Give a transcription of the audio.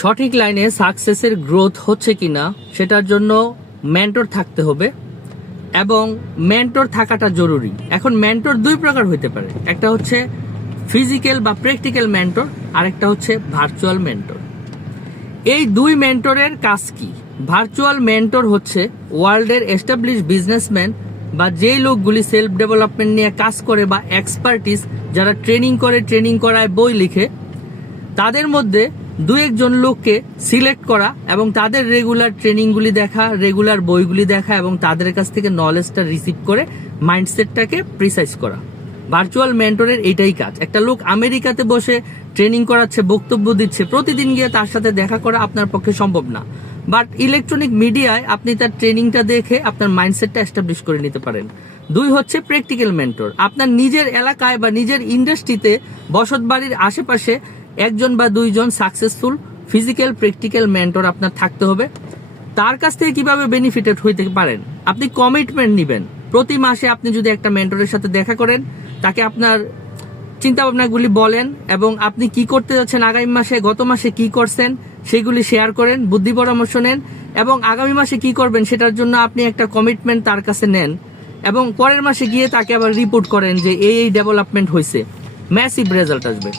সঠিক লাইনে সাকসেসের গ্রোথ হচ্ছে কিনা সেটার জন্য মেন্টর থাকতে হবে এবং মেন্টর থাকাটা জরুরি। এখন মেন্টর দুই প্রকার হইতে পারে, একটা হচ্ছে ফিজিক্যাল বা প্র্যাকটিক্যাল মেন্টর, আরেকটা হচ্ছে ভার্চুয়াল মেন্টর। এই দুই মেন্টরের কাজ কি? ভার্চুয়াল মেন্টর হচ্ছে ওয়ার্ল্ডের এস্টাবলিশ বিজনেসম্যান বা যেই লোকগুলি সেলফ ডেভেলপমেন্ট নিয়ে কাজ করে বা এক্সপার্টিস যারা ট্রেনিং করে, ট্রেনিং করায়, বই লিখে, তাদের মধ্যে দু একজন লোককে সিলেক্ট করা এবং তাদের রেগুলার ট্রেনিংগুলি দেখা, রেগুলার বইগুলি দেখা এবং তাদের কাছ থেকে নলেজটা রিসিভ করে মাইন্ডসেটটাকে প্রিসাইজ করা। ভার্চুয়াল মেন্টরের এটাই কাজ। একটা লোক আমেরিকাতে বসে ট্রেনিং করাচ্ছে, বক্তব্য দিচ্ছে, প্রতিদিন গিয়ে তার সাথে দেখা করা আপনার পক্ষে সম্ভব না। বাট ইলেকট্রনিক মিডিয়ায় আপনি তার ট্রেনিংটা দেখে আপনার মাইন্ডসেটটা এস্টাবলিশ করে নিতে পারেন। দুই হচ্ছে প্র্যাকটিক্যাল মেন্টর। আপনার নিজের এলাকায় বা নিজের ইন্ডাস্ট্রিতে, বসত বাড়ির আশেপাশে একজন বা দুইজন সাকসেসফুল ফিজিক্যাল প্র্যাকটিক্যাল মেন্টর আপনার থাকতে হবে। তার কাছ থেকে কিভাবে বেনিফিটেড হইতে পারেন? আপনি কমিটমেন্ট নেবেন। প্রতি মাসে আপনি যদি একটা মেন্টরের সাথে দেখা করেন, তাকে আপনার চিন্তা ভাবনাগুলি বলেন এবং আপনি কি করতে যাচ্ছেন আগামী মাসে, গত মাসে কি করছেন সেগুলি শেয়ার করেন, বুদ্ধি পরামর্শ নেন এবং আগামী মাসে কি করবেন সেটার জন্য আপনি একটা কমিটমেন্ট তার কাছে নেন এবং পরের মাসে গিয়ে তাকে আবার রিপোর্ট করেন যে এই ডেভেলপমেন্ট হয়েছে। ম্যাসিভ রেজাল্ট আসবে।